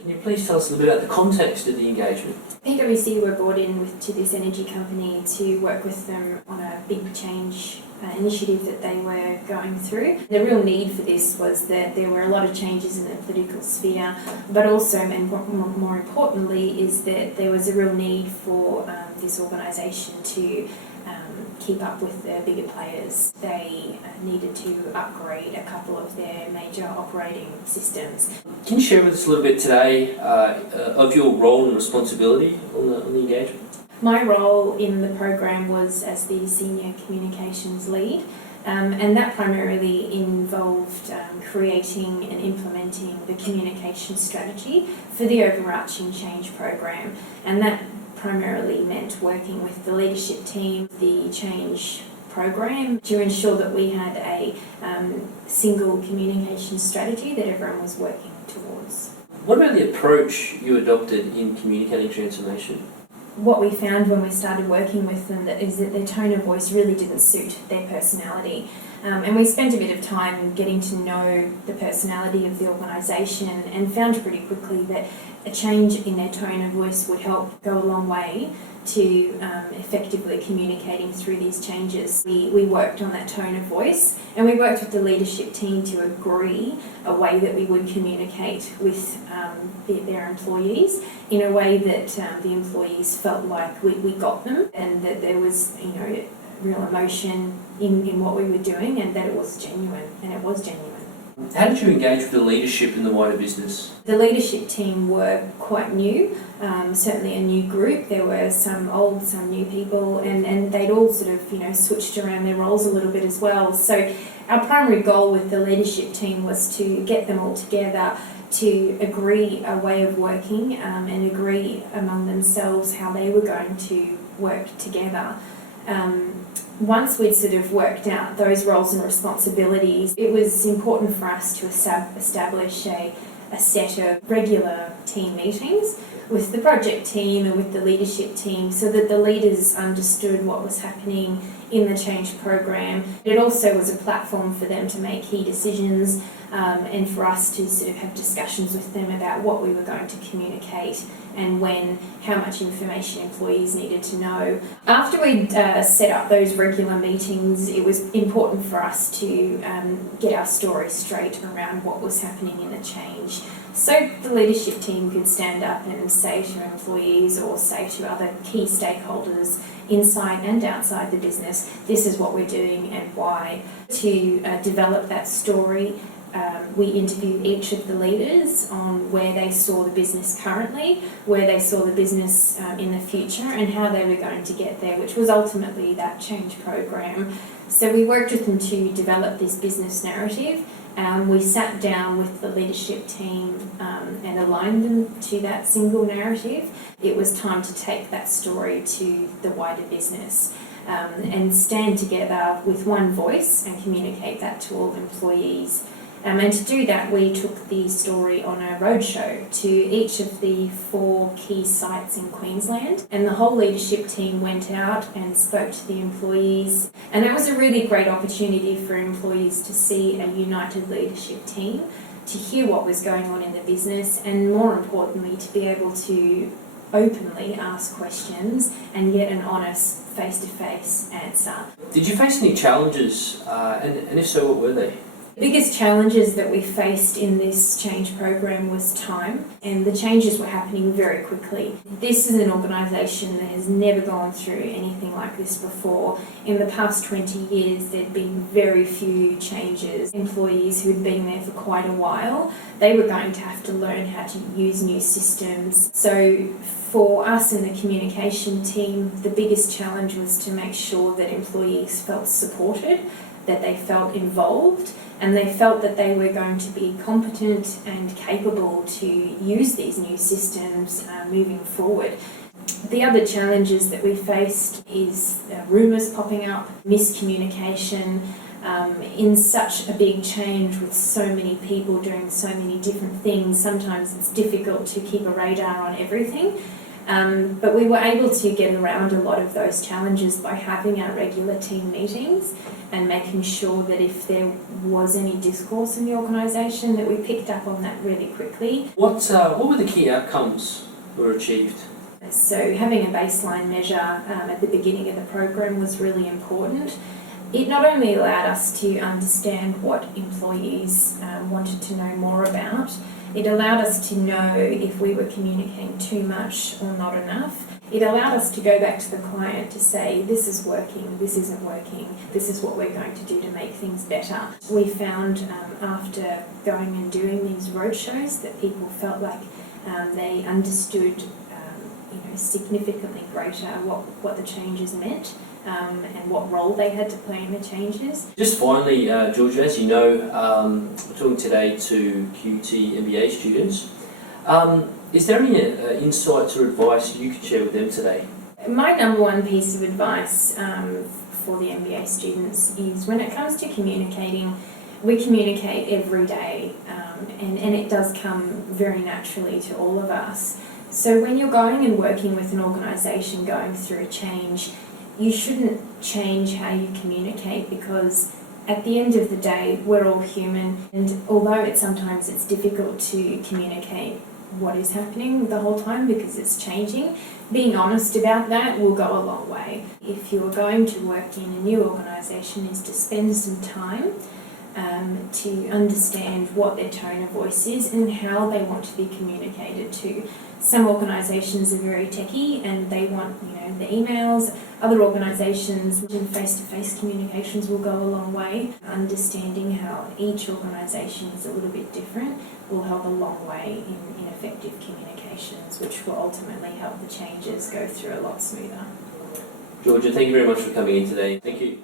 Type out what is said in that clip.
Can you please tell us a little bit about the context of the engagement? PwC were brought in to this energy company to work with them on a big change initiative that they were going through. The real need for this was that there were a lot of changes in the political sphere, but also, and more importantly, is that there was a real need for this organisation to keep up with the bigger players. They needed to upgrade a couple of their major operating systems. Can you share with us a little bit today of your role and responsibility on the engagement? My role in the program was as the Senior Communications Lead, and that primarily involved creating and implementing the communication strategy for the overarching change program, and that primarily meant working with the leadership team, the change program, to ensure that we had a single communication strategy that everyone was working towards. What about the approach you adopted in communicating transformation? What we found when we started working with them is that their tone of voice really didn't suit their personality. And we spent a bit of time getting to know the personality of the organisation and found pretty quickly that a change in their tone of voice would help go a long way to effectively communicating through these changes. We worked on that tone of voice, and we worked with the leadership team to agree a way that we would communicate with their employees in a way that the employees felt like we got them, and that there was real emotion in what we were doing, and that it was genuine, and it was genuine. How did you engage with the leadership in the wider business? The leadership team were quite new, certainly a new group. There were some old, some new people, and they'd all sort of switched around their roles a little bit as well. So our primary goal with the leadership team was to get them all together to agree a way of working and agree among themselves how they were going to work together. Once we'd sort of worked out those roles and responsibilities, it was important for us to establish a set of regular team meetings with the project team and with the leadership team, so that the leaders understood what was happening in the change program. It also was a platform for them to make key decisions and for us to sort of have discussions with them about what we were going to communicate and when, how much information employees needed to know. After we'd set up those regular meetings, it was important for us to get our story straight around what was happening in the change. So the leadership team could stand up and say to employees or say to other key stakeholders inside and outside the business, this is what we're doing and why. To develop that story, we interviewed each of the leaders on where they saw the business currently, where they saw the business in the future, and how they were going to get there, which was ultimately that change program. So we worked with them to develop this business narrative. We sat down with the leadership team and aligned them to that single narrative. It was time to take that story to the wider business and stand together with one voice and communicate that to all employees. And to do that, we took the story on a roadshow to each of the 4 key sites in Queensland, and the whole leadership team went out and spoke to the employees, and that was a really great opportunity for employees to see a united leadership team, to hear what was going on in the business, and more importantly, to be able to openly ask questions and get an honest face-to-face answer. Did you face any challenges, and if so, what were they? The biggest challenges that we faced in this change program was time, and the changes were happening very quickly. This is an organisation that has never gone through anything like this before. In the past 20 years, there'd been very few changes. Employees who'd been there for quite a while, they were going to have to learn how to use new systems. So for us in the communication team, the biggest challenge was to make sure that employees felt supported, that they felt involved, and they felt that they were going to be competent and capable to use these new systems moving forward. The other challenges that we faced is rumours popping up, miscommunication. In such a big change with so many people doing so many different things, sometimes it's difficult to keep a radar on everything. But we were able to get around a lot of those challenges by having our regular team meetings and making sure that if there was any discourse in the organisation, that we picked up on that really quickly. What were the key outcomes that were achieved? So having a baseline measure at the beginning of the program was really important. It not only allowed us to understand what employees wanted to know more about, it allowed us to know if we were communicating too much or not enough. It allowed us to go back to the client to say, this is working, this isn't working, this is what we're going to do to make things better. We found after going and doing these roadshows that people felt like they understood significantly greater what the changes meant and what role they had to play in the changes. Just finally, Georgia, as you know, we're talking today to QT MBA students. Is there any insights or advice you could share with them today? My number one piece of advice for the MBA students is when it comes to communicating, we communicate every day and it does come very naturally to all of us. So when you're going and working with an organisation going through a change, you shouldn't change how you communicate, because at the end of the day, we're all human, and although sometimes it's difficult to communicate what is happening the whole time because it's changing, being honest about that will go a long way. If you're going to work in a new organisation, is to spend some time to understand what their tone of voice is and how they want to be communicated to. Some organisations are very techy and they want the emails. Other organisations, face-to-face communications will go a long way. Understanding how each organisation is a little bit different will help a long way in effective communications, which will ultimately help the changes go through a lot smoother. Georgia, thank you very much for coming in today. Thank you.